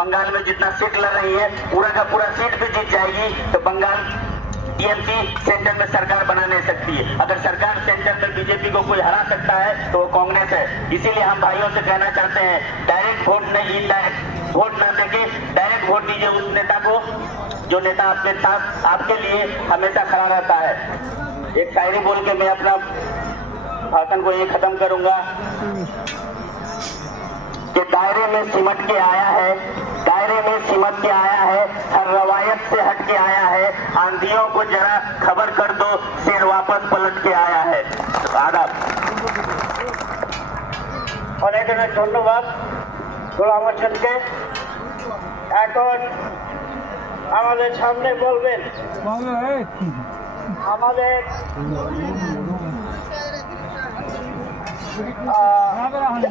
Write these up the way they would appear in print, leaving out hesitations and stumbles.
बंगाल में जितना सीट लड़ रही है पूरा का पूरा सीट भी जीत जाएगी तो बंगाल टीएमसी सेंटर में सरकार बना नहीं सकती है। अगर सरकार सेंटर में बीजेपी को कोई हरा सकता है तो वो कांग्रेस है। इसीलिए हम भाइयों से कहना चाहते हैं डायरेक्ट वोट नहीं, इनडायरेक्ट वोट ना देके डायरेक्ट वोट दीजिए उस नेता को जो नेता आपके साथ आपके लिए हमेशा खड़ा रहता है। एक शायरी बोल के मैं अपना भाषण को ये खत्म करूंगा कि दायरे में सिमट के आया है, दायरे में सिमट के आया है, हर रवायत से हट के आया है, आंधियों को जरा खबर कर दो शेर वापस पलट के आया है। आदाब। অনেক অনেক ধন্যবাদ গোলাম হোসেনকে। এখন আমাদের সামনে বলবেন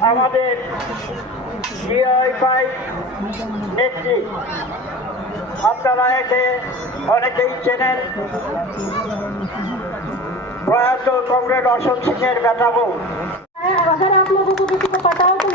আমাদের ডিওয়াইফাই নেত্রী, আপনারা একে অনেকেই চেনেন, প্রয়াত কমরেড অশোক সিংয়ের বেটা বউ। अगर आप लोगों को किसी को पता हो तो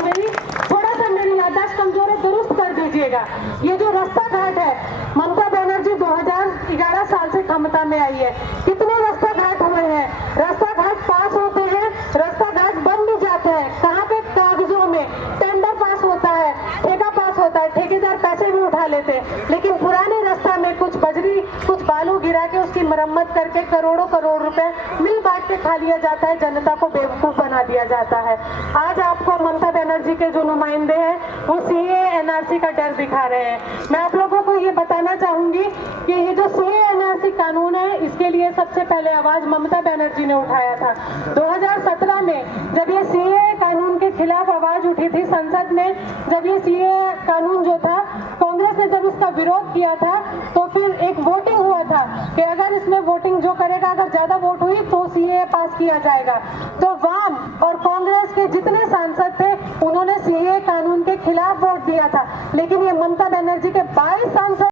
थोड़ा सा मेरी याददाश्त कमजोर है, दुरुस्त कर दीजिएगा। ये जो रास्ता घाट है, ममता बनर्जी 2011 साल से क्षमता में आई है, कितने रास्ता घाट हुए हैं, रास्ता घाट पास होते हैं, रास्ता घाट बन भी जाते हैं। कहाँ पे कागजों में टेंडर पास होता है, ठेका पास होता है, ठेकेदार पैसे भी उठा लेते हैं, लेकिन पुराने रास्ता में कुछ बजरी कुछ बालू गिरा के उसकी मरम्मत करके करोड़ों करोड़ रुपए मिल बांट के खा लिया जाता है, जनता को बेवकूफ बना दिया जाता है। आज आपको ममता बनर्जी के जो नुमाइंदे हैं वो सीए एनआरसी का डर दिखा रहे हैं। मैं आप लोगों को ये बताना चाहूंगी कि ये जो सीए एनआरसी कानून है इसके लिए सबसे पहले आवाज ममता बनर्जी ने उठाया था। 2017 में जब ये सीए कानून के खिलाफ आवाज उठी थी संसद में, जब ये सीए कानून जो था कांग्रेस ने जब इसका विरोध किया था तो फिर एक वोटिंग हुआ था कि अगर इसमें वोटिंग जो करेगा, अगर ज्यादा वोट हुई तो सीए पास किया जाएगा। तो वाम और कांग्रेस के जितने सांसद थे उन्होंने सीए कानून के खिलाफ वोट दिया था, लेकिन ये ममता बनर्जी के 22 सांसद